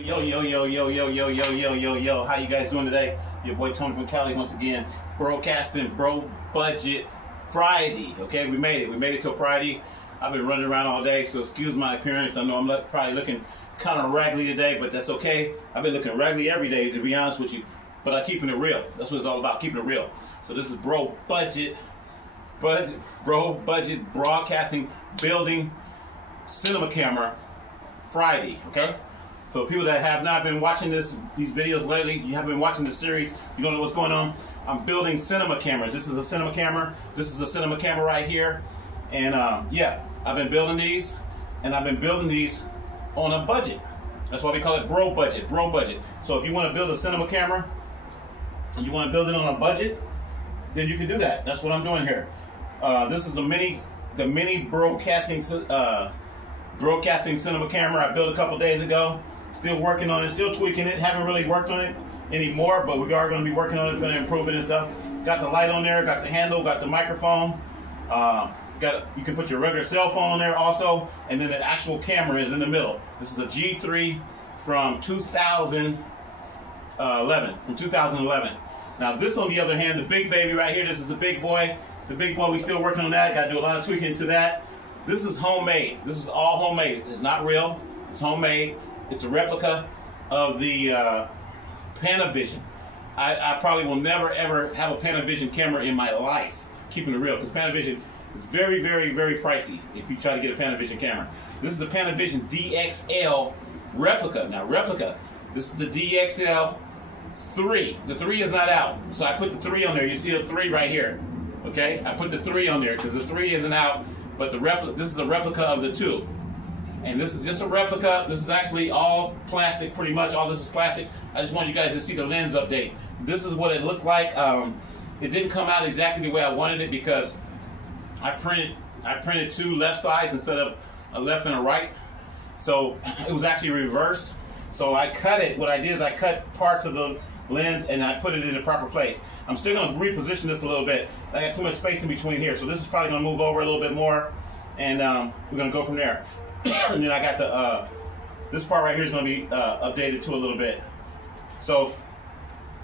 Yo, yo, yo, yo, yo, yo, yo, yo, yo, yo. How you guys doing today? Your boy Tony from Cali once again, broadcasting Bro Budget Friday. Okay, we made it. We made it till Friday. I've been running around all day, so excuse my appearance. I know I'm probably looking kind of raggedy today, but that's okay. I've been looking raggedy every day, to be honest with you. But I'm keeping it real. That's what it's all about, keeping it real. So this is Bro Budget Broadcasting Building Cinema Camera Friday, okay? So people that have not been watching these videos lately, you haven't been watching the series, you don't know what's going on. I'm building cinema cameras. This is a cinema camera. This is a cinema camera right here. And yeah, I've been building these, and I've been building these on a budget. That's why we call it Bro Budget, Bro Budget. So if you want to build a cinema camera, and you want to build it on a budget, then you can do that. That's what I'm doing here. This is the mini broadcasting cinema camera I built a couple days ago. Still working on it, still tweaking it. Haven't really worked on it anymore, but we are going to be working on it, going to improve it and stuff. Got the light on there, got the handle, got the microphone. You can put your regular cell phone on there also, and then the actual camera is in the middle. This is a G3 from 2011. Now this, on the other hand, the big baby right here, this is the big boy. The big boy, we still working on that. Got to do a lot of tweaking to that. This is homemade. This is all homemade. It's not real. It's homemade. It's a replica of the Panavision. I probably will never ever have a Panavision camera in my life. Keeping it real, because Panavision is very, very, very pricey if you try to get a Panavision camera. This is the Panavision DXL replica. Now replica, this is the DXL 3. The 3 is not out, so I put the 3 on there. You see the 3 right here. Okay, I put the 3 on there because the 3 isn't out, but this is a replica of the 2. And this is just a replica. This is actually all plastic, pretty much. All this is plastic. I just want you guys to see the lens update. This is what it looked like. It didn't come out exactly the way I wanted it because I printed 2 left sides instead of a left and a right. So it was actually reversed. So I cut it. What I did is I cut parts of the lens and I put it in the proper place. I'm still going to reposition this a little bit. I got too much space in between here. So this is probably going to move over a little bit more. And we're going to go from there. And then I got the this part right here is going to be updated to a little bit. So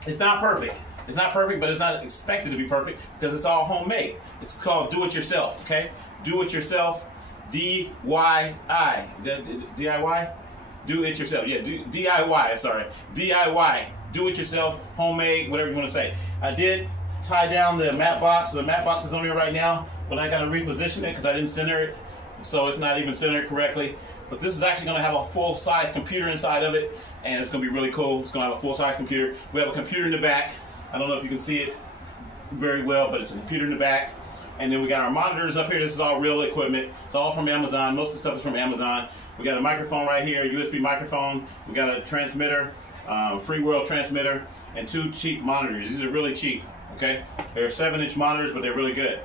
it's not perfect. It's not perfect, but it's not expected to be perfect because it's all homemade. It's called do-it-yourself. Okay, do-it-yourself, DIY, DIY, do-it-yourself. Yeah, DIY. Sorry, DIY, do-it-yourself, homemade, whatever you want to say. I did tie down the matte box. So the matte box is on here right now, but I got to reposition it because I didn't center it. So it's not even centered correctly. But this is actually going to have a full-size computer inside of it, and it's going to be really cool. It's going to have a full-size computer. We have a computer in the back. I don't know if you can see it very well, but it's a computer in the back. And then we got our monitors up here. This is all real equipment. It's all from Amazon. Most of the stuff is from Amazon. We got a microphone right here, USB microphone. We got a transmitter, free world transmitter, and 2 cheap monitors. These are really cheap, okay? They're 7-inch monitors, but they're really good.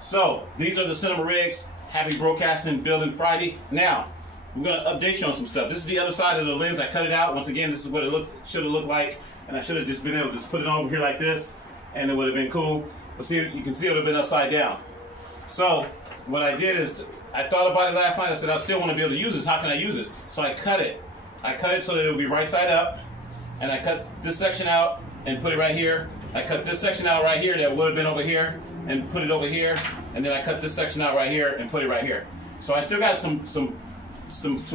So these are the cinema rigs. Happy Broadcasting Building Friday. Now, we're going to update you on some stuff. This is the other side of the lens. I cut it out. Once again, this is what it should have looked like. And I should have just been able to just put it over here like this, and it would have been cool. But see, you can see it would have been upside down. So, what I did is, I thought about it last night. I said, I still want to be able to use this. How can I use this? So I cut it. I cut it so that it would be right side up. And I cut this section out and put it right here. I cut this section out right here that would have been over here and put it over here. And then I cut this section out right here and put it right here. So I still got some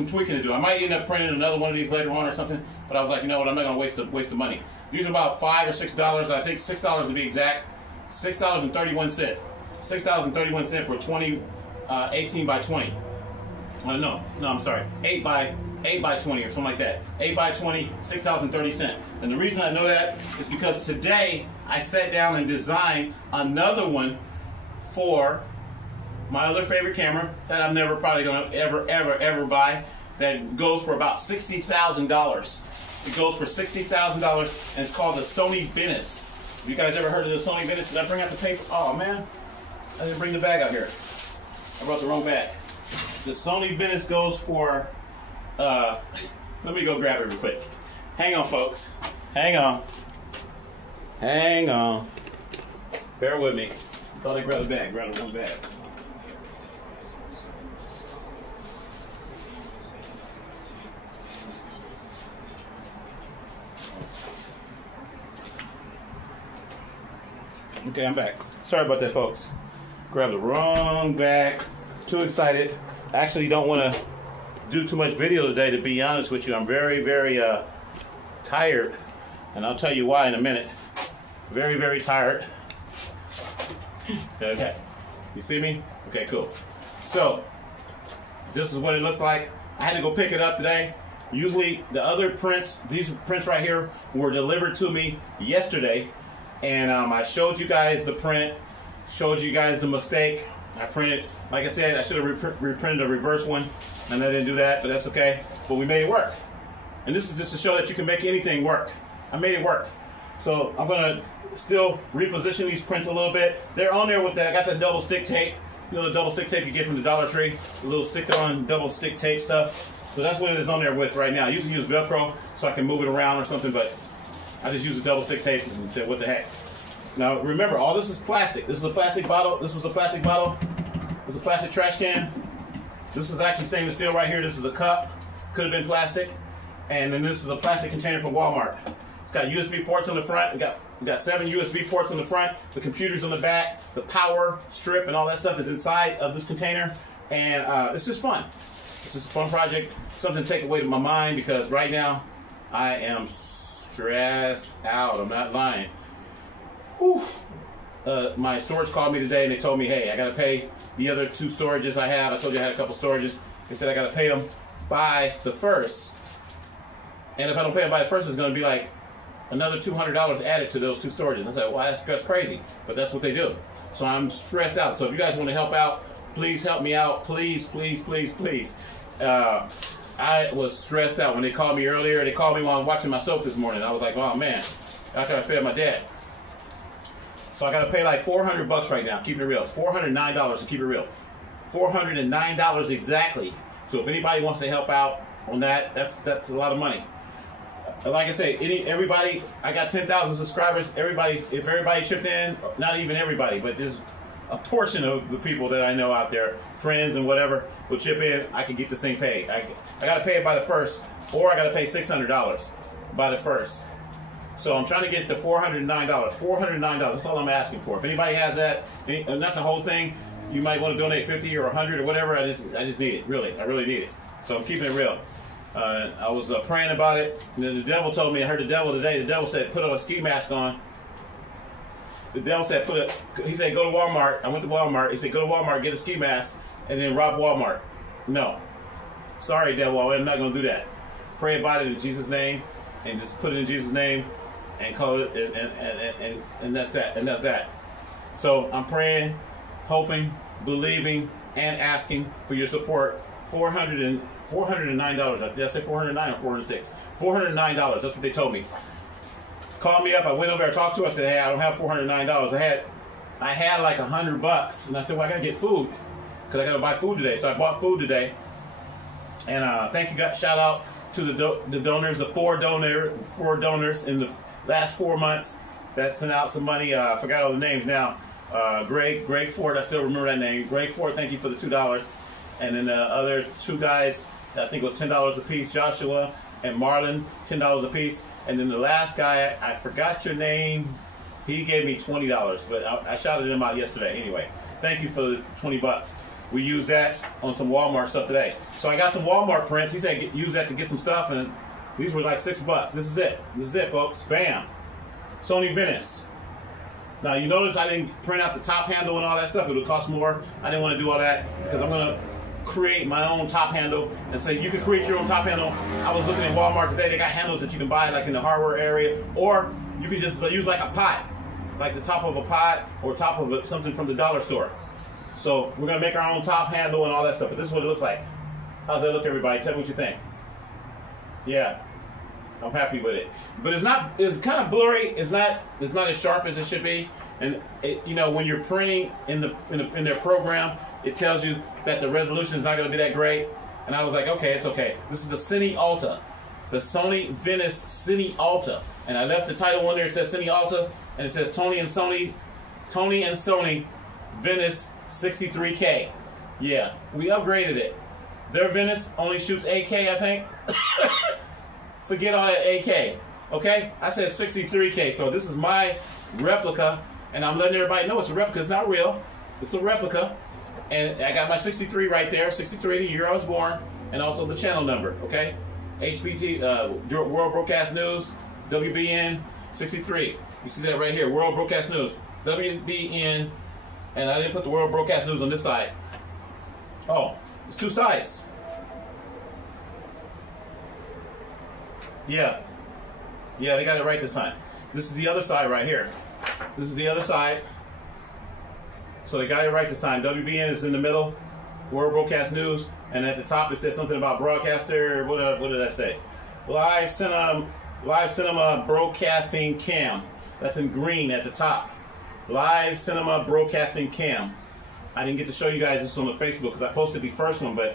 tweaking to do. I might end up printing another one of these later on or something, but I was like, you know what, I'm not going to waste the money. These are about $5 or $6. I think $6 to be exact. $6.31. $6.31 for 18 by 20. No, I'm sorry. 8 by 20 or something like that. 8 by 20, $6.30. And the reason I know that is because today I sat down and designed another one for my other favorite camera that I'm never probably gonna ever buy, that goes for about $60,000. It goes for $60,000, and it's called the Sony Venice. Have you guys ever heard of the Sony Venice? Did I bring out the paper? Oh man, I didn't bring the bag out here. I brought the wrong bag. The Sony Venice goes for, let me go grab it real quick. Hang on, folks. Hang on. Hang on. Bear with me. Thought I grabbed the bag. Grabbed the wrong bag. Okay, I'm back. Sorry about that, folks. Grabbed the wrong bag. Too excited. Actually, don't want to do too much video today, to be honest with you. I'm very, very tired, and I'll tell you why in a minute. Very, very tired. Okay, you see me? Okay, cool. So, this is what it looks like. I had to go pick it up today. Usually, the other prints, these prints right here, were delivered to me yesterday, and I showed you guys the print, showed you guys the mistake. I printed, like I said, I should have reprinted a reverse one, and I didn't do that, but that's okay. But we made it work. And this is just to show that you can make anything work. I made it work. So I'm gonna still reposition these prints a little bit. They're on there with that. I got the double stick tape. You know the double stick tape you get from the Dollar Tree? The little stick-on double stick tape stuff. So that's what it is on there with right now. I usually use Velcro so I can move it around or something, but I just use the double stick tape and said, what the heck. Now remember, all this is plastic. This is a plastic bottle. This was a plastic bottle. This is a plastic trash can. This is actually stainless steel right here. This is a cup. Could have been plastic. And then this is a plastic container from Walmart. It's got USB ports on the front. We got 7 USB ports on the front. The computer's on the back. The power strip and all that stuff is inside of this container. And it's just fun. It's just a fun project. Something to take away to my mind, because right now I am stressed out. I'm not lying. Whew. My storage called me today and they told me, hey, I got to pay the other 2 storages I have. I told you I had a couple storages. They said I got to pay them by the 1st. And if I don't pay them by the 1st, it's going to be like another $200 added to those 2 storages. I said, well, that's crazy. But that's what they do. So I'm stressed out. So if you guys want to help out, please help me out. Please, please, please, please. I was stressed out when they called me earlier. They called me while I was watching my soap this morning. I was like, oh man, after I fed my dad. So I got to pay like $400 right now. Keep it real. $409 to keep it real. $409 exactly. So if anybody wants to help out on that, that's a lot of money. Like I say, everybody, I got 10,000 subscribers. Everybody, if everybody chipped in, not even everybody, but there's a portion of the people that I know out there, friends and whatever, will chip in. I can get this thing paid. I got to pay it by the 1st, or I got to pay $600 by the 1st. So I'm trying to get to $409. $409. That's all I'm asking for. If anybody has that, not the whole thing, you might want to donate 50 or 100 or whatever. I just need it. Really, I really need it. So I'm keeping it real. I was praying about it, and then the devil told me, I heard the devil today, the devil said, put a ski mask on. The devil said, he said, go to Walmart. I went to Walmart. He said, go to Walmart, get a ski mask, and then rob Walmart. No. Sorry, devil, I'm not going to do that. Pray about it in Jesus' name, and just put it in Jesus' name, and call it, and that's that, and that's that. So I'm praying, hoping, believing, and asking for your support. $409. Did I say 409 or 406? $409. That's what they told me. Called me up. I went over there, I talked to her. I said, hey, I don't have $409. I had like $100, and I said, well, I gotta get food because I gotta buy food today. So I bought food today. And thank you, shout out to the donors, the 4 donors in the last 4 months that sent out some money. I forgot all the names now. Greg Ford, I still remember that name. Greg Ford, thank you for the $2. And then the other 2 guys, I think it was $10 a piece, Joshua and Marlon, $10 a piece. And then the last guy, I forgot your name, he gave me $20, but I shouted him out yesterday. Anyway, thank you for the $20. We used that on some Walmart stuff today. So I got some Walmart prints. He said use that to get some stuff, and these were like $6. This is it. This is it, folks. Bam. Sony Venice. Now, you notice I didn't print out the top handle and all that stuff. It would cost more. I didn't want to do all that because I'm going to create my own top handle and say you can create your own top handle. I was looking at Walmart today. They got handles that you can buy like in the hardware area, or you can just use like a pot, like the top of a pot or top of something from the dollar store. So we're going to make our own top handle and all that stuff, but this is what it looks like. How's that look, everybody? Tell me what you think. Yeah, I'm happy with it. But it's kind of blurry. It's not as sharp as it should be. And you know, when you're printing in their program, it tells you that the resolution is not going to be that great. And I was like, okay, it's okay. This is the Cine Alta, the Sony Venice Cine Alta. And I left the title on there. It says Cine Alta, and it says Tony and Sony Venice 63K. Yeah, we upgraded it. Their Venice only shoots 8K, I think. Forget all that 8K. Okay, I said 63K. So this is my replica And I'm letting everybody know it's a replica. It's not real. It's a replica. And I got my 63 right there, 63, the year I was born, and also the channel number, okay? HBT, World Broadcast News, WBN 63. You see that right here, World Broadcast News, WBN, and I didn't put the World Broadcast News on this side. Oh, it's two sides. Yeah, they got it right this time. This is the other side right here. This is the other side. So they got it right this time. WBN is in the middle, World Broadcast News, and at the top it says something about broadcaster. What did that say? Live Cinema Broadcasting Cam. That's in green at the top. Live Cinema Broadcasting Cam. I didn't get to show you guys this on the Facebook because I posted the first one, but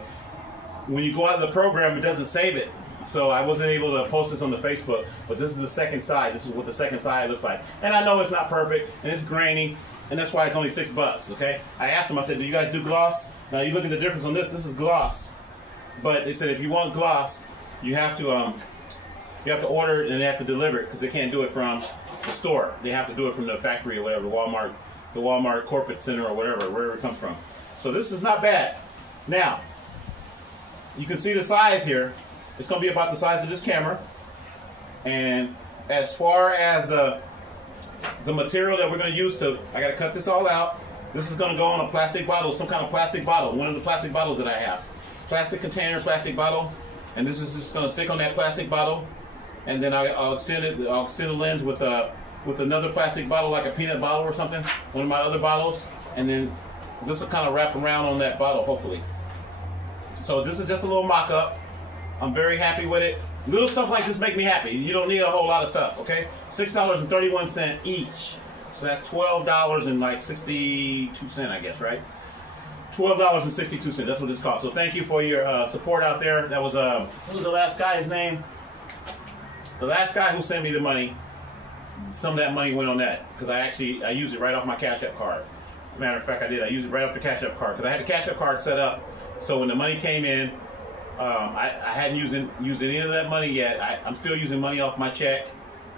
when you go out of the program, it doesn't save it. So I wasn't able to post this on the Facebook, but this is the second side. This is what the second side looks like. And I know it's not perfect, and it's grainy, and that's why it's only $6, okay? I asked them, I said, do you guys do gloss? Now you look at the difference on this. This is gloss. But they said if you want gloss, you have to order it and they have to deliver it because they can't do it from the store. They have to do it from the factory or whatever, the Walmart corporate center or wherever it comes from. So this is not bad. Now, you can see the size here. It's going to be about the size of this camera. And as far as the material that we're going to use I got to cut this all out. This is going to go on a plastic bottle, some kind of plastic bottle, one of the plastic bottles that I have. Plastic container, plastic bottle. And this is just going to stick on that plastic bottle. And then I'll extend it. I'll extend the lens with another plastic bottle, like a peanut bottle or something, one of my other bottles. And then this will kind of wrap around on that bottle, hopefully. So this is just a little mock-up. I'm very happy with it. Little stuff like this make me happy. You don't need a whole lot of stuff, okay? $6.31 each. So that's $12.62, I guess, right? $12.62. That's what this costs. So thank you for your support out there. That was who was the last guy's name? The last guy who sent me the money. Some of that money went on that because I used it right off my Cash App card. Matter of fact, I did. I used it right off the Cash App card because I had the Cash App card set up. So when the money came in, I hadn't used any of that money yet. I'm still using money off my check.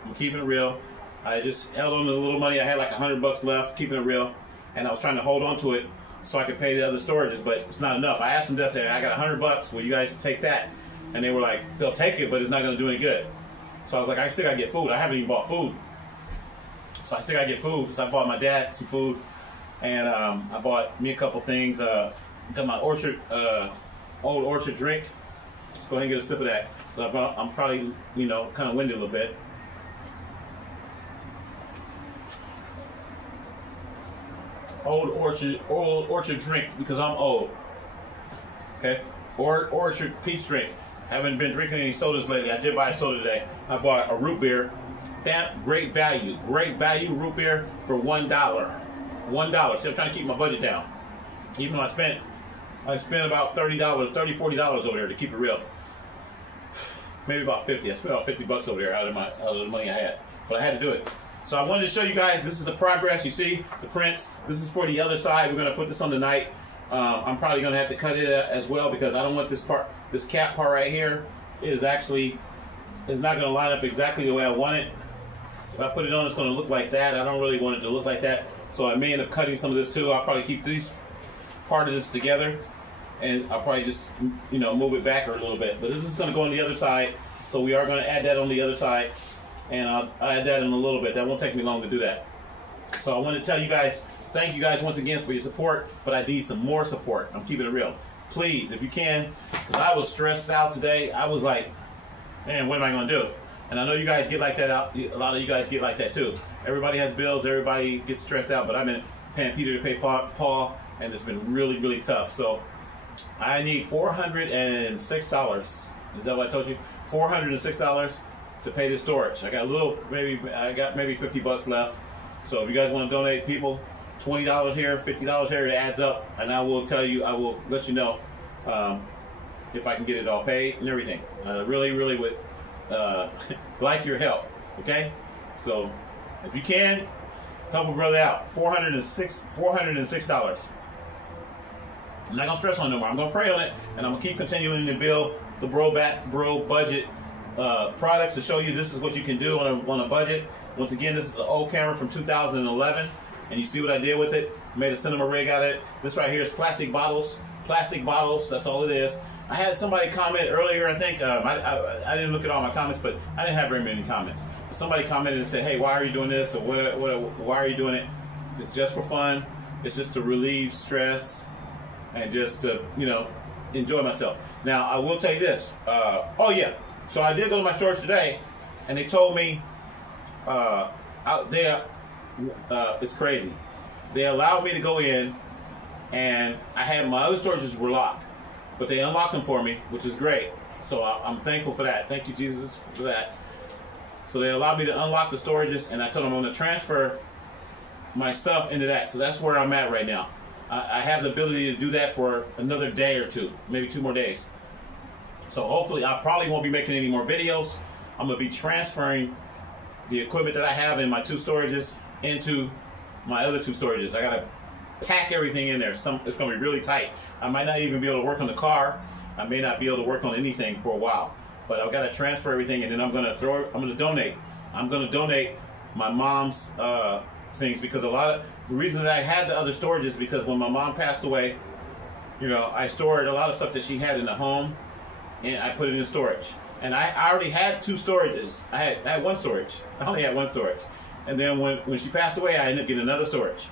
I'm keeping it real. I just held on to the little money. I had like $100 left, keeping it real, and I was trying to hold on to it so I could pay the other storages, but it's not enough. I asked them that, I got $100. Will you guys take that? And they were like, they'll take it, but it's not going to do any good. So I was like, I still got to get food. I haven't even bought food, so I still got to get food. So I bought my dad some food, and I bought me a couple things. Got my Old Orchard drink. Just go ahead and get a sip of that. I'm probably, kind of winded a little bit. Old Orchard drink because I'm old. Okay, Orchard peach drink. Haven't been drinking any sodas lately. I did buy a soda today. I bought a root beer. Great value root beer for $1. $1. See, I'm trying to keep my budget down. Even though I spent about $30, $40 over there to keep it real. Maybe about 50. I spent about $50 over there out of the money I had, but I had to do it. So I wanted to show you guys. This is the progress. You see the prints. This is for the other side. We're going to put this on tonight. I'm probably going to have to cut it as well because I don't want this part. This cap part right here is not going to line up exactly the way I want it. If I put it on, it's going to look like that. I don't really want it to look like that. So I may end up cutting some of this too. I'll probably keep part of this together, and I'll probably just move it back a little bit. But this is going to go on the other side, so we are going to add that on the other side, and I'll add that in a little bit. That won't take me long to do that. So I want to tell you guys, thank you guys once again for your support, but I need some more support. I'm keeping it real. Please, if you can, because I was stressed out today. I was like, man, what am I going to do? And I know you guys get like that out. A lot of you guys get like that too. Everybody has bills. Everybody gets stressed out, but I've been paying Peter to pay Paul, and it's been really, really tough. So I need $406. Is that what I told you? $406 to pay this storage. I got maybe $50 left. So if you guys want to donate, people, $20 here, $50 here, it adds up, and I will let you know if I can get it all paid and everything. Really, really would like your help. Okay, so if you can help a brother out, $406. I'm not gonna stress on it no more. I'm gonna pray on it, and I'm gonna keep continuing to build the bro budget products to show you this is what you can do on a budget. Once again, this is an old camera from 2011. And you see what I did with it? Made a cinema rig out of it. This right here is plastic bottles. Plastic bottles, that's all it is. I had somebody comment earlier, I think, I didn't look at all my comments, but I didn't have very many comments. But somebody commented and said, hey, why are you doing this? Or why are you doing it? It's just for fun. It's just to relieve stress and just to, you know, enjoy myself. Now, I will tell you this. Oh, yeah. So I did go to my storage today, and they told me out there, it's crazy. They allowed me to go in, and I had my other storages were locked, but they unlocked them for me, which is great. So I'm thankful for that. Thank you, Jesus, for that. So they allowed me to unlock the storages, and I told them I'm going to transfer my stuff into that. So that's where I'm at right now. I have the ability to do that for another day or two, maybe 2 more days. So hopefully I probably won't be making any more videos. I'm going to be transferring the equipment that I have in my 2 storages into my other 2 storages. I got to pack everything in there. It's going to be really tight. I might not even be able to work on the car. I may not be able to work on anything for a while. But I've got to transfer everything, and then I'm going to donate. I'm going to donate my mom's things, because the reason that I had the other storage is because when my mom passed away, you know, I stored a lot of stuff that she had in the home, and I put it in storage. And I already had 2 storages. I had 1 storage. I only had 1 storage. And then when she passed away, I ended up getting another storage.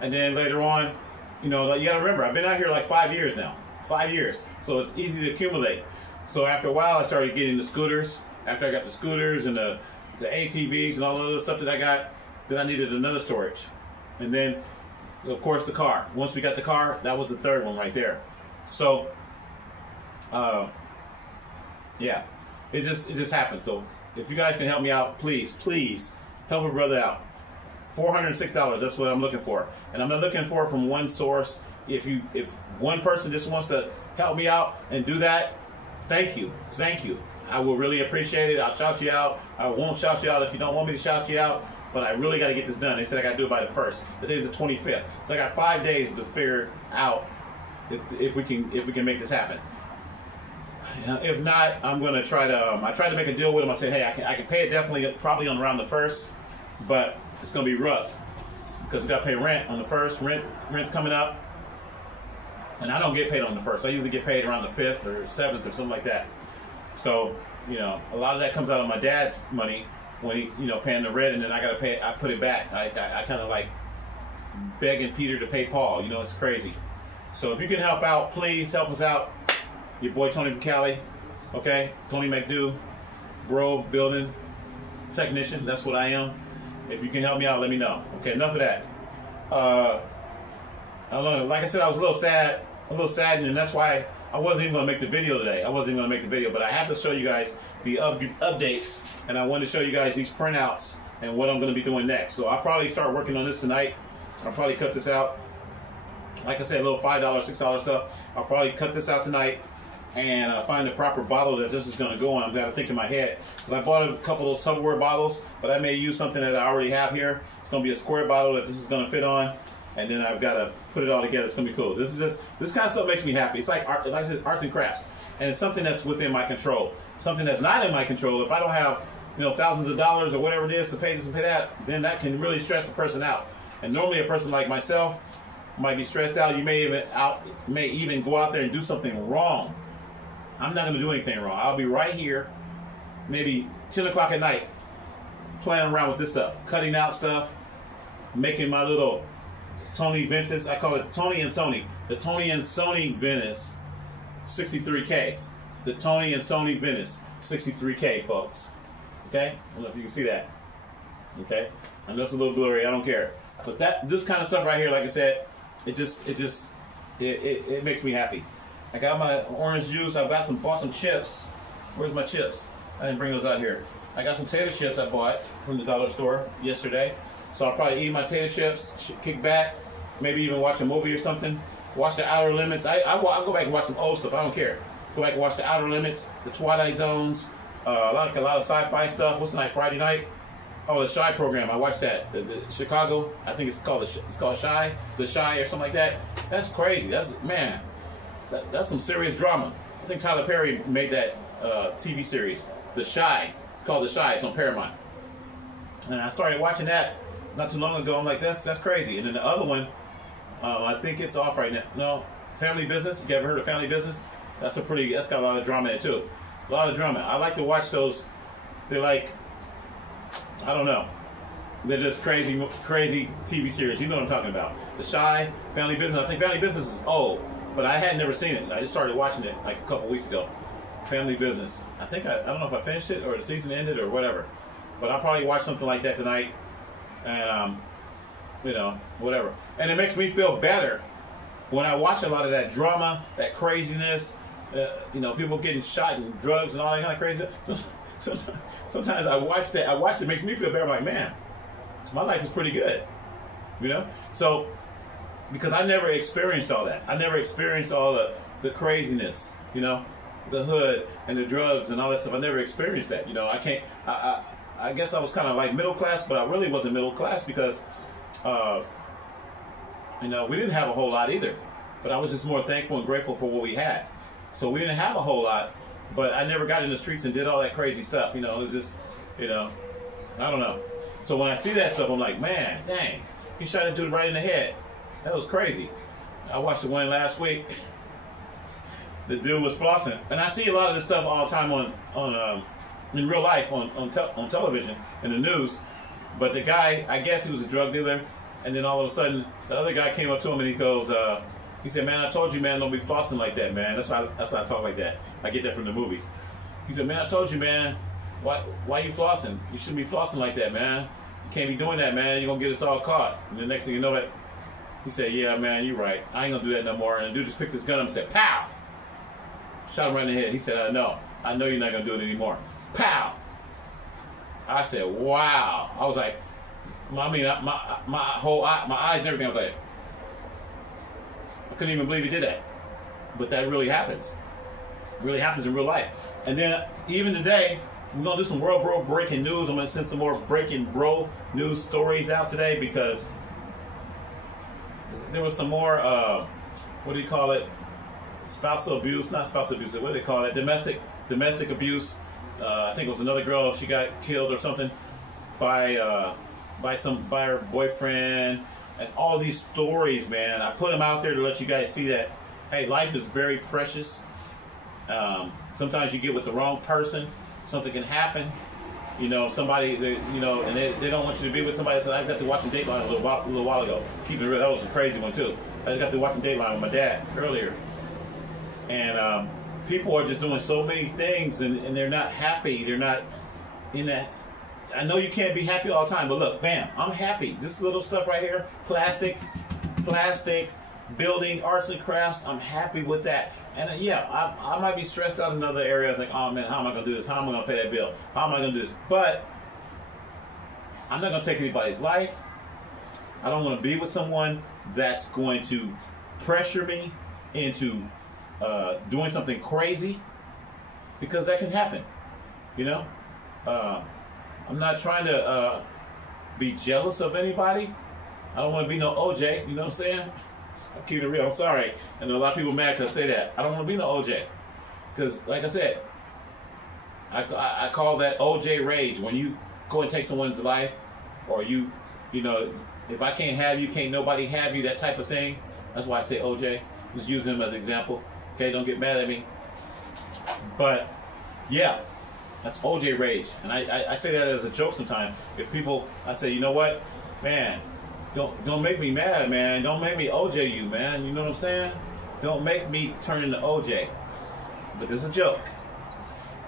And then later on, you know, you gotta remember, I've been out here like 5 years now. 5 years. So it's easy to accumulate. So after a while, I started getting the scooters. After I got the scooters and the ATVs and all the other stuff that I got, then I needed another storage. And then, of course, the car. Once we got the car, that was the 3rd one right there. So, yeah, it just happened. So if you guys can help me out, please help a brother out. $406, that's what I'm looking for. And I'm not looking for it from one source. If one person just wants to help me out and do that, thank you. I will really appreciate it. I'll shout you out. I won't shout you out if you don't want me to shout you out, but I really got to get this done. They said I got to do it by the 1st. Today's the 25th. So I got 5 days to figure out if we can make this happen. If not, I'm going to try to, I tried to make a deal with them. I said, hey, I can pay it definitely probably on around the 1st, but it's going to be rough because we got to pay rent on the 1st. Rent's coming up, and I don't get paid on the 1st. I usually get paid around the 5th or 7th or something like that. So, you know, a lot of that comes out of my dad's money when he, you know, paying the rent, and then I got to pay, I put it back. I kind of like begging Peter to pay Paul. You know, it's crazy. So if you can help out, please help us out. Your boy Tony from Cali, okay? Tony McDew, bro, building technician. That's what I am. If you can help me out, let me know. Okay, enough of that. I don't know, like I said, I was a little saddened, and that's why I wasn't even going to make the video today. I wasn't even going to make the video, but I have to show you guys the updates, and I wanted to show you guys these printouts and what I'm going to be doing next. So I'll probably start working on this tonight. I'll probably cut this out. Like I said, a little $5, $6 stuff. I'll probably cut this out tonight and find the proper bottle that this is going to go on. I've got to think in my head. I bought a couple of those Tupperware bottles, but I may use something that I already have here. It's going to be a square bottle that this is going to fit on, and then I've got to put it all together. It's going to be cool. This kind of stuff makes me happy. It's like art, like I said, arts and crafts, and it's something that's within my control. Something that's not in my control. If I don't have, you know, thousands of dollars or whatever it is to pay this and pay that, then that can really stress a person out. And normally a person like myself might be stressed out. You may even go out there and do something wrong. I'm not going to do anything wrong. I'll be right here, maybe 10 o'clock at night, playing around with this stuff, cutting out stuff, making my little Tony Ventus. I call it Tony and Sony. The Tony and Sony Venice 63K. The Tony and Sony Venice 63K, folks. Okay? I don't know if you can see that. Okay? I know it's a little blurry. I don't care. But this kind of stuff right here, like I said, it makes me happy. I got my orange juice. I've got bought some chips. Where's my chips? I didn't bring those out here. I got some tater chips I bought from the dollar store yesterday. So I'll probably eat my tater chips, kick back, maybe even watch a movie or something. Watch The Outer Limits. I'll go back and watch some old stuff. I don't care. Go back and watch The Outer Limits, The Twilight Zones, like a lot of sci-fi stuff. What's the night? Friday night? Oh, the Shy program. I watched that. The Chicago. I think it's called Shy. The Shy or something like that. That's crazy. That's some serious drama. I think Tyler Perry made that TV series, The Shy. It's called The Shy. It's on Paramount. And I started watching that not too long ago. I'm like, that's crazy. And then the other one, I think it's off right now. No, Family Business. You ever heard of Family Business? That's got a lot of drama in it too. A lot of drama. I like to watch those. They're like, I don't know. They're just crazy TV series. You know what I'm talking about. The Shy, Family Business. I think Family Business is old, but I had never seen it. I just started watching it like a couple weeks ago. Family Business. I think I don't know if I finished it or the season ended or whatever. But I'll probably watch something like that tonight. And, you know, whatever. And it makes me feel better when I watch a lot of that drama, that craziness, you know, people getting shot and drugs and all that kind of crazy stuff. Sometimes I watch that. It makes me feel better. I'm like, man, my life is pretty good, you know? So, because I never experienced all that. I never experienced all the craziness, you know, the hood and the drugs and all that stuff. I never experienced that, you know? I guess I was kind of like middle class, but I really wasn't middle class because, you know, we didn't have a whole lot either. But I was just more thankful and grateful for what we had. So we didn't have a whole lot, but I never got in the streets and did all that crazy stuff. You know, it was just, you know, I don't know. So when I see that stuff, I'm like, man, dang, he shot a dude right in the head. That was crazy. I watched the one last week. The dude was flossing. And I see a lot of this stuff all the time on in real life on television, in the news. But the guy, I guess he was a drug dealer. And then all of a sudden, the other guy came up to him and he goes, he said, man, I told you, man, don't be flossing like that, man. That's why I talk like that. I get that from the movies. He said, man, I told you, man, why you flossing? You shouldn't be flossing like that, man. You can't be doing that, man. You're going to get us all caught. And the next thing you know, he said, yeah, man, you're right. I ain't going to do that no more. And the dude just picked his gun up and said, pow! Shot him right in the head. He said, no, I know you're not going to do it anymore. Pow! I said, wow. I was like, I mean, my whole eye, my eyes and everything, I was like, I couldn't even believe he did that. But that really happens. It really happens in real life. And then even today, we're going to do some world bro breaking news. I'm going to send some more breaking bro news stories out today because there was some more, what do you call it? Spousal abuse, not spousal abuse, what do they call it? Domestic abuse. I think it was another girl, she got killed or something by her boyfriend. And all these stories, man, I put them out there to let you guys see that, hey, life is very precious. Sometimes you get with the wrong person, something can happen. You know, somebody, you know, and they don't want you to be with somebody. So I just got to watching Dateline a little while ago. Keep it real, that was a crazy one too. I just got to watching Dateline with my dad earlier. And people are just doing so many things and they're not happy. They're not in that. I know you can't be happy all the time, but look, bam, I'm happy. This little stuff right here, plastic, building, arts and crafts, I'm happy with that. And yeah, I might be stressed out in other areas, like, oh man, how am I going to do this? How am I going to pay that bill? How am I going to do this? But I'm not going to take anybody's life. I don't want to be with someone that's going to pressure me into doing something crazy, because that can happen, you know? I'm not trying to be jealous of anybody. I don't want to be no OJ, you know what I'm saying? I'm keeping it real, I'm sorry. And a lot of people mad because I say that. I don't want to be no OJ. Because, like I said, I call that OJ rage. When you go and take someone's life, or you know, if I can't have you, can't nobody have you, that type of thing. That's why I say OJ. Just using him as an example. Okay, don't get mad at me. But, yeah. That's OJ rage. And I say that as a joke sometimes. If people, I say, you know what, man, don't make me mad, man. Don't make me OJ you, man. You know what I'm saying? Don't make me turn into OJ. But it's a joke.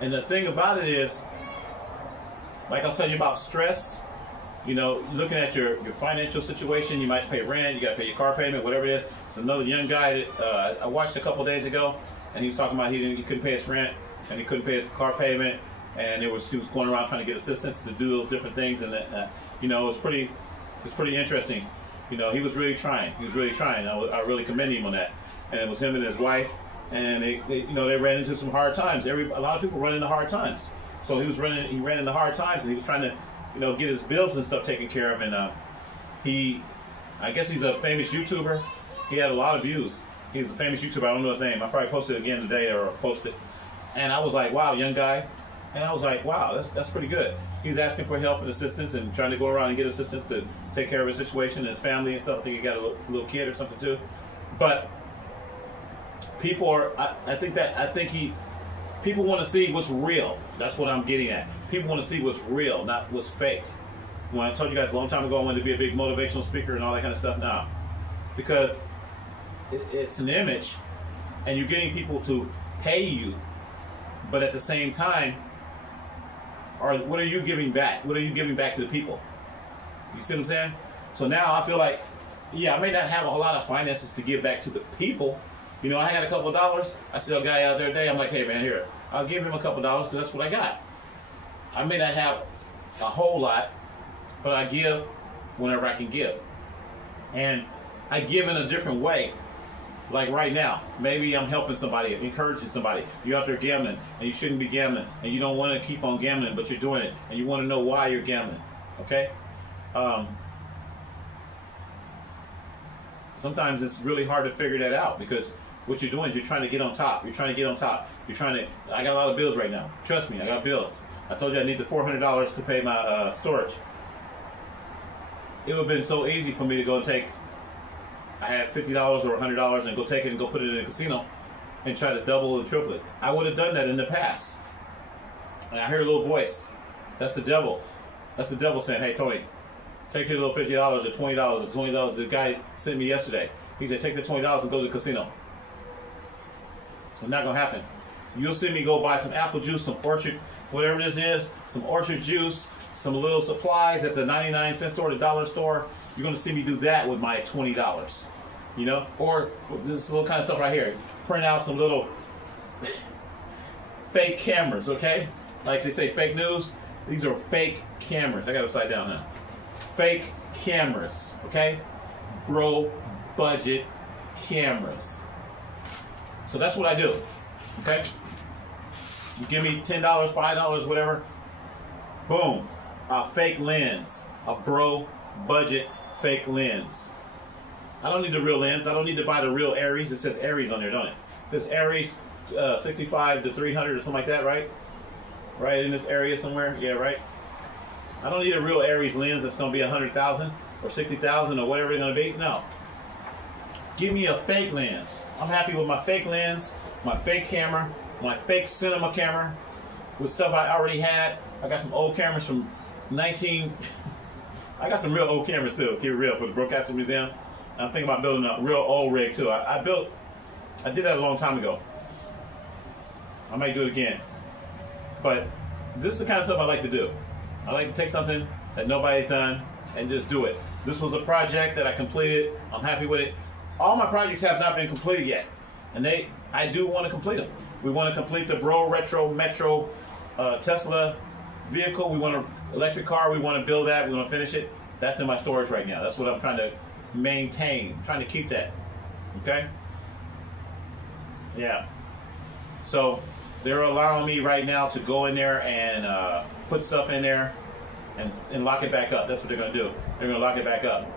And the thing about it is, like I'll tell you about stress, you know, looking at your financial situation, you might pay rent, you got to pay your car payment, whatever it is. It's another young guy that I watched a couple days ago, and he was talking about he couldn't pay his rent, and he couldn't pay his car payment. And he was going around trying to get assistance to do those different things, and you know, it was pretty interesting. You know, he was really trying. I really commend him on that. And it was him and his wife, and they ran into some hard times. A lot of people run into hard times. So he ran into hard times, and he was trying to, you know, get his bills and stuff taken care of. And I guess he's a famous YouTuber. He had a lot of views. He's a famous YouTuber. I don't know his name. I probably posted it again today or post it. And I was like, wow, young guy. And I was like, wow, that's pretty good. He's asking for help and assistance and trying to go around and get assistance to take care of his situation and his family and stuff. I think he got a little kid or something too. But people are, people want to see what's real. That's what I'm getting at. People want to see what's real, not what's fake. When I told you guys a long time ago I wanted to be a big motivational speaker and all that kind of stuff, now, because it's an image, and you're getting people to pay you, but at the same time, what are you giving back? What are you giving back to the people? You see what I'm saying? So now I feel like, yeah, I may not have a whole lot of finances to give back to the people. You know, I had a couple of dollars. I see a guy out there today. I'm like, hey man, here, I'll give him a couple of dollars because that's what I got. I may not have a whole lot, but I give whenever I can give. And I give in a different way. Like right now, maybe I'm helping somebody, encouraging somebody. You're out there gambling, and you shouldn't be gambling, and you don't want to keep on gambling, but you're doing it, and you want to know why you're gambling. Okay? Sometimes it's really hard to figure that out, because what you're doing is you're trying to get on top. You're trying to get on top. You're trying to. I got a lot of bills right now. Trust me, I got bills. I told you I need the $400 to pay my storage. It would have been so easy for me to go and take. I had $50 or $100 and go take it and go put it in a casino and try to double and triple it. I would have done that in the past. And I hear a little voice. That's the devil. That's the devil saying, hey, Tony, take your little $50 or $20 or $20. The guy sent me yesterday. He said, take the $20 and go to the casino. It's not going to happen. You'll see me go buy some apple juice, some orchard, whatever this is, some orchard juice, some little supplies at the 99-cent store, the dollar store. You're going to see me do that with my $20, you know? Or this little kind of stuff right here. Print out some little fake cameras, okay? Like they say fake news. These are fake cameras. I got it upside down now. Fake cameras, okay? Bro budget cameras. So that's what I do, okay? You give me $10, $5, whatever. Boom. A fake lens. A bro budget fake lens. I don't need the real lens. I don't need to buy the real Aries. It says Aries on there, don't it? There's Aries 65 to 300 or something like that, right? Right in this area somewhere. Yeah, right. I don't need a real Aries lens that's going to be 100,000 or 60,000 or whatever it's going to be. No. Give me a fake lens. I'm happy with my fake lens, my fake camera, my fake cinema camera with stuff I already had. I got some old cameras from I got some real old cameras too, keep it real, for the Broadcasting Museum. And I'm thinking about building a real old rig too. I did that a long time ago. I might do it again. But this is the kind of stuff I like to do. I like to take something that nobody's done and just do it. This was a project that I completed. I'm happy with it. All my projects have not been completed yet. And I do want to complete them. We want to complete the Bro Retro Metro Tesla vehicle. We want an electric car. We want to build that. We want to finish it. That's in my storage right now. That's what I'm trying to maintain. I'm trying to keep that. Okay? Yeah. So they're allowing me right now to go in there and put stuff in there and lock it back up. That's what they're going to do. They're going to lock it back up.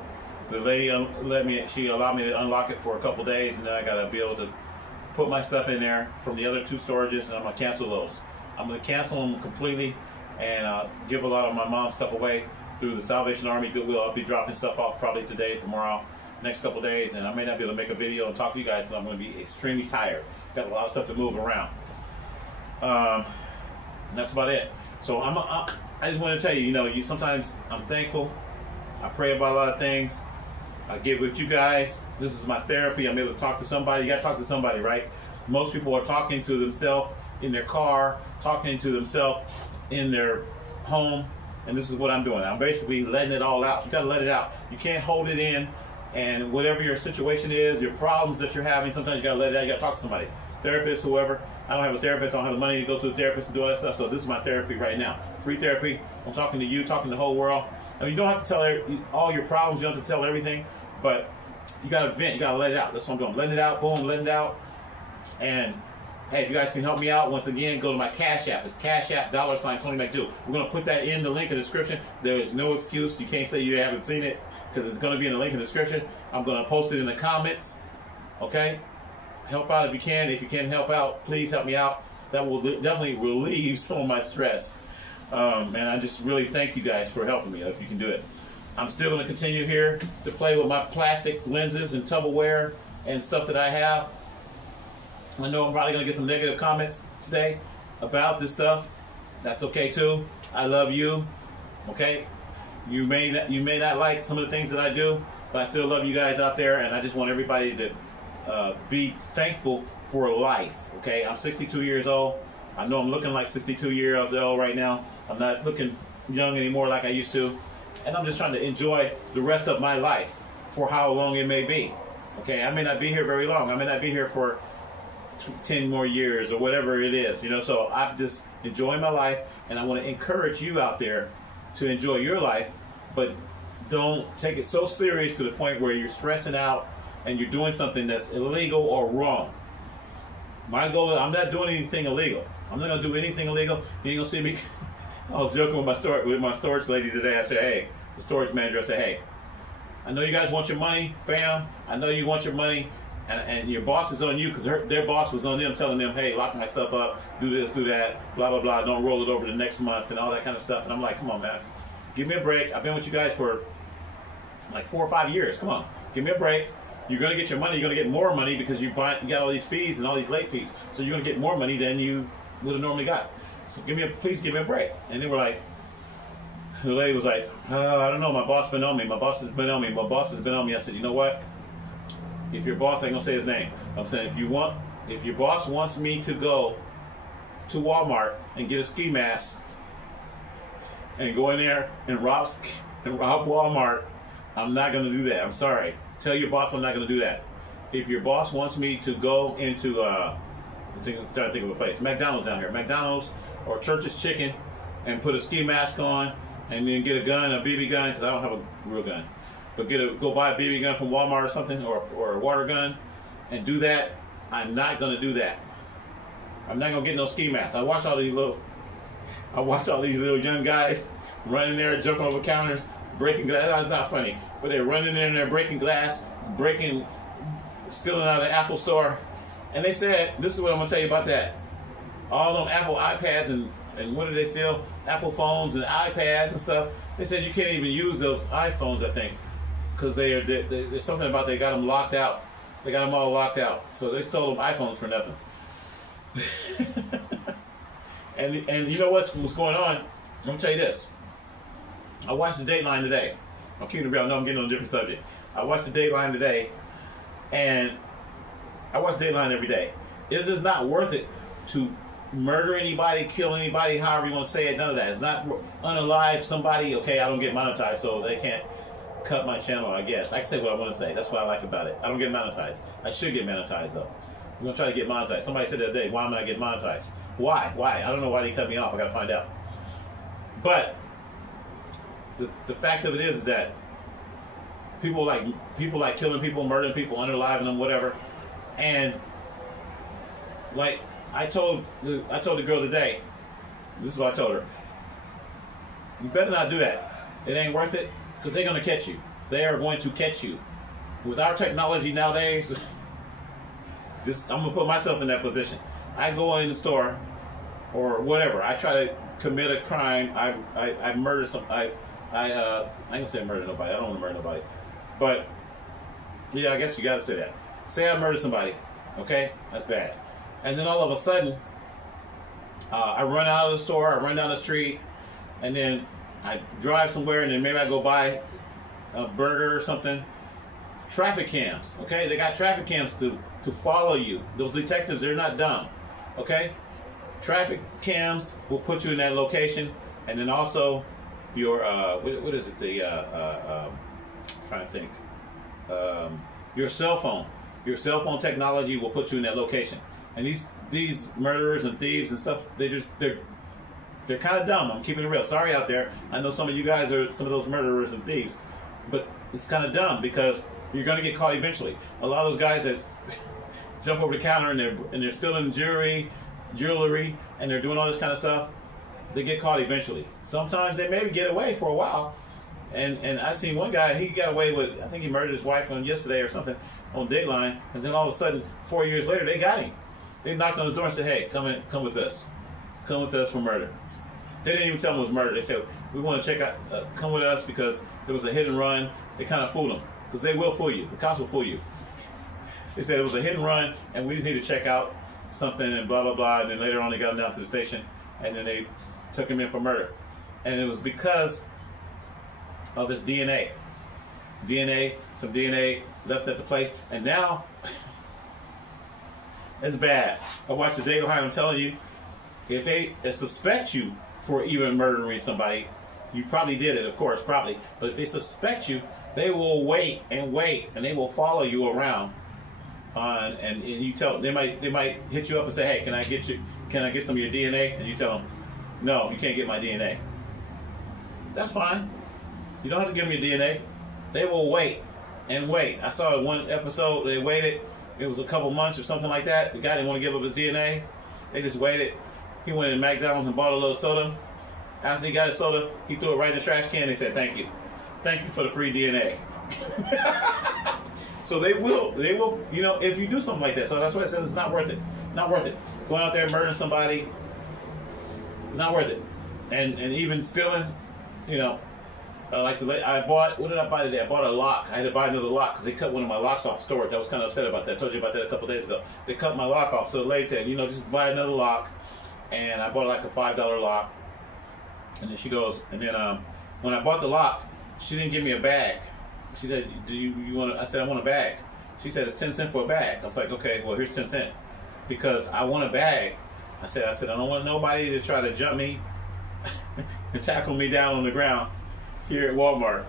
The lady she allowed me to unlock it for a couple days, and then I got to be able to put my stuff in there from the other two storages, and I'm going to cancel those. I'm going to cancel them completely and give a lot of my mom's stuff away through the Salvation Army Goodwill. I'll be dropping stuff off probably today, tomorrow, next couple days, and I may not be able to make a video and talk to you guys because I'm going to be extremely tired. Got a lot of stuff to move around. And that's about it. So I just want to tell you, sometimes I'm thankful. I pray about a lot of things. I get with you guys. This is my therapy. I'm able to talk to somebody. You got to talk to somebody, right? Most people are talking to themselves in their car, talking to themselves in their home, and this is what I'm doing. I'm basically letting it all out. You got to let it out. You can't hold it in, and whatever your situation is, your problems that you're having, sometimes you got to let it out. You got to talk to somebody. Therapist, whoever. I don't have a therapist. I don't have the money to go to a therapist and do all that stuff, so this is my therapy right now. Free therapy. I'm talking to you, talking to the whole world. I mean, you don't have to tell all your problems. You don't have to tell everything, but you got to vent. You got to let it out. That's what I'm doing. Letting it out. Boom, letting it out. And hey, if you guys can help me out, once again, go to my Cash App. It's Cash App, $ Tony McDew. We're going to put that in the link in the description. There's no excuse. You can't say you haven't seen it because it's going to be in the link in the description. I'm going to post it in the comments. Okay? Help out if you can. If you can't help out, please help me out. that will definitely relieve some of my stress. And I just really thank you guys for helping me if you can do it. I'm still going to continue here to play with my plastic lenses and Tupperware and stuff that I have. I know I'm probably going to get some negative comments today about this stuff. That's okay too. I love you. Okay? You may not like some of the things that I do, but I still love you guys out there, and I just want everybody to be thankful for life. Okay? I'm 62 years old. I know I'm looking like 62 years old right now. I'm not looking young anymore like I used to. And I'm just trying to enjoy the rest of my life for how long it may be. Okay? I may not be here very long. I may not be here for 10 more years or whatever it is. You know, so I'm just enjoying my life, and I want to encourage you out there to enjoy your life, but don't take it so serious to the point where you're stressing out and you're doing something that's illegal or wrong. My goal is I'm not doing anything illegal. I'm not going to do anything illegal. You ain't going to see me. I was joking with my storage lady today. I said, hey, the storage manager, I said, hey, I know you guys want your money, bam. I know you want your money, and your boss is on you because their boss was on them telling them, hey, lock my stuff up, do this, do that, blah, blah, blah, don't roll it over the next month and all that kind of stuff. And I'm like, come on, man, give me a break. I've been with you guys for like 4 or 5 years. Come on, give me a break. You're going to get your money. You're going to get more money because you got all these fees and all these late fees. So you're going to get more money than you would have normally got. So please give me a break. And they were like, the lady was like, I don't know, my boss has been on me. My boss has been on me. My boss has been on me. I said, you know what? If your boss, I ain't going to say his name. I'm saying if your boss wants me to go to Walmart and get a ski mask and go in there and rob Walmart, I'm not going to do that. I'm sorry. Tell your boss I'm not going to do that. If your boss wants me to go into, I'm trying to think of a place, McDonald's down here, McDonald's or Church's Chicken, and put a ski mask on and then get a gun, a BB gun, because I don't have a real gun, but go buy a BB gun from Walmart or something, or a water gun, and do that, I'm not going to do that. I'm not going to get no ski mask. I watch all these little young guys running there, jumping over counters, breaking glass. That's not funny. But they're running in there, breaking glass, stealing out of the Apple store. And they said, this is what I'm going to tell you about that. All them Apple iPads and what did they steal? Apple phones and iPads and stuff. They said you can't even use those iPhones, I think, because there's something about they got them locked out. They got them all locked out. So they stole them iPhones for nothing. and you know what's going on? I'm going to tell you this. I watched the Dateline today. I'm keeping it real. I know I'm getting on a different subject. I watched the Dateline today, and I watch Dateline every day. It is not worth it to murder anybody, kill anybody, however you want to say it. None of that. It's not unalive somebody. Okay, I don't get monetized, so they can't cut my channel, I guess. I can say what I want to say. That's what I like about it. I don't get monetized. I should get monetized, though. I'm going to try to get monetized. Somebody said the other day, why am I not getting monetized? Why? I don't know why they cut me off. I got to find out. But the fact of it is that people like killing people, murdering people, unaliving them, whatever. And like I told the girl today, this is what I told her. You better not do that. It ain't worth it, because they're going to catch you. They are going to catch you. With our technology nowadays, I'm going to put myself in that position. I go in the store or whatever. I try to commit a crime. I murder some. I ain't gonna say I murder nobody. I don't want to murder nobody. But yeah, I guess you got to say that. Say I murder somebody. Okay, that's bad. And then all of a sudden, I run out of the store. I run down the street, and then I drive somewhere, and then maybe I go buy a burger or something. Traffic cams. Okay, they got traffic cams to follow you. Those detectives, they're not dumb. Okay, traffic cams will put you in that location, and then also your what is it? I'm trying to think. Your cell phone. Your cell phone technology will put you in that location. And these murderers and thieves and stuff, they're kind of dumb. I'm keeping it real. Sorry out there. I know some of you guys are some of those murderers and thieves, but it's kind of dumb because you're going to get caught eventually. A lot of those guys that jump over the counter and they're stealing jewelry, and they're doing all this kind of stuff, they get caught eventually. Sometimes they maybe get away for a while. And I seen one guy, he got away with, I think he murdered his wife on yesterday or something on Dateline, and then all of a sudden, 4 years later, they got him. They knocked on his door and said, "Hey, come with us. Come with us for murder." They didn't even tell him it was murder. They said, "We want to check out, come with us because there was a hit and run." They kind of fooled him because they will fool you. The cops will fool you. They said it was a hit and run and we just need to check out something and blah, blah, blah. And then later on they got him down to the station and then they took him in for murder. And it was because of his DNA. Some DNA left at the place. And now, it's bad. I watched the Dateline. I'm telling you, if they suspect you for even murdering somebody, you probably did it, of course, probably. But if they suspect you, they will wait, and they will follow you around. And you tell them, they might hit you up and say, "Hey, can I get some of your DNA?" And you tell them, "No, you can't get my DNA." That's fine. You don't have to give them your DNA. They will wait and wait. I saw one episode. They waited. It was a couple months or something like that. The guy didn't want to give up his DNA. They just waited. He went to McDonald's and bought a little soda. After he got his soda, he threw it right in the trash can. They said, "Thank you. Thank you for the free DNA." So they will, you know, if you do something like that. So that's why I said it's not worth it. Not worth it. Going out there and murdering somebody, it's not worth it. And even stealing, you know, what did I buy today? I bought a lock. I had to buy another lock because they cut one of my locks off storage. I was kind of upset about that. I told you about that a couple days ago. They cut my lock off. So the lady said, you know, just buy another lock. And I bought like a $5 lock. And then she goes, and then when I bought the lock, she didn't give me a bag. She said, "Do you want?" I said, "I want a bag." She said, "It's 10 cents for a bag." I was like, "Okay, well here's 10 cents because I want a bag." I said, "I don't want nobody to try to jump me and tackle me down on the ground here at Walmart."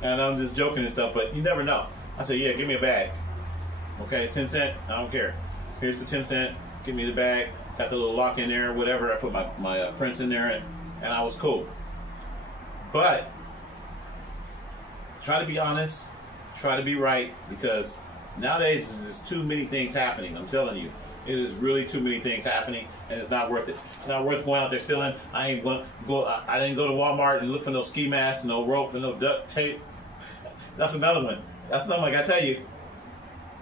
And I'm just joking and stuff, but you never know. I said, "Yeah, give me a bag." Okay, it's 10 cents. I don't care. Here's the 10 cents. Give me the bag. Got the little lock in there, whatever. I put my prints in there, and I was cool. But try to be honest, try to be right, because nowadays there's too many things happening. I'm telling you, it is really too many things happening, and it's not worth it. It's not worth going out there stealing. I didn't go to Walmart and look for no ski mask, no rope, and no duct tape. That's another one. That's another one. I gotta tell you.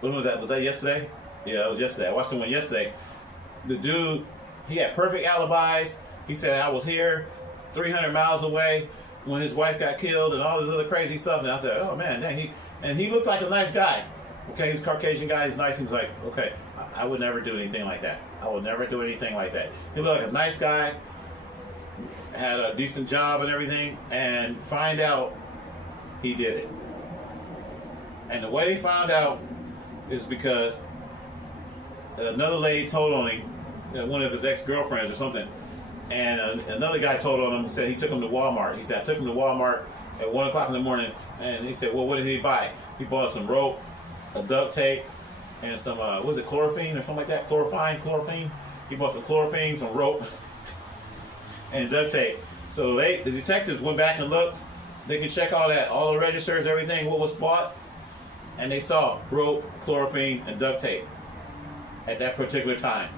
When was that? Was that yesterday? Yeah, that was yesterday. I watched the one yesterday. The dude, he had perfect alibis. He said I was here, 300 miles away, when his wife got killed and all this other crazy stuff. And I said, "Oh man, dang, he looked like a nice guy." Okay, he's a Caucasian guy, he's nice. He was like, "Okay, I would never do anything like that. I would never do anything like that." He looked like a nice guy, had a decent job and everything, and find out he did it. And the way they found out is because another lady told on him, one of his ex-girlfriends or something. And another guy told on him and said he took him to Walmart. He said, "I took him to Walmart at 1 o'clock in the morning." And he said, "Well, what did he buy?" He bought some rope, a duct tape, and some, what was it, chlorophene or something like that? Chlorophene. He bought some chlorophene, some rope, and duct tape. So the detectives went back and looked. They could check all that, all the registers, everything, what was bought. And they saw rope, chlorophene, and duct tape at that particular time.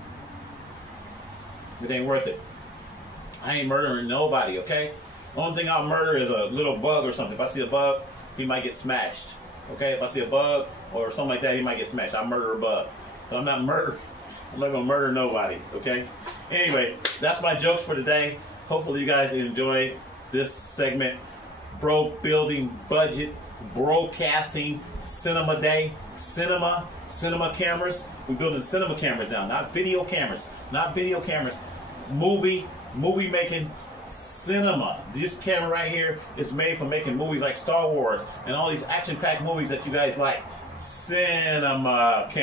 It ain't worth it. I ain't murdering nobody, okay? The only thing I'll murder is a little bug or something. If I see a bug, he might get smashed. Okay? If I see a bug or something like that, he might get smashed. I'll murder a bug. But I'm not gonna murder nobody, okay? Anyway, that's my jokes for today. Hopefully you guys enjoy this segment. Bro building budget, broadcasting, cinema day, cinema cameras. We're building cinema cameras now, not video cameras. Movie making cinema. This camera right here is made for making movies like Star Wars and all these action-packed movies that you guys like. Cinema camera.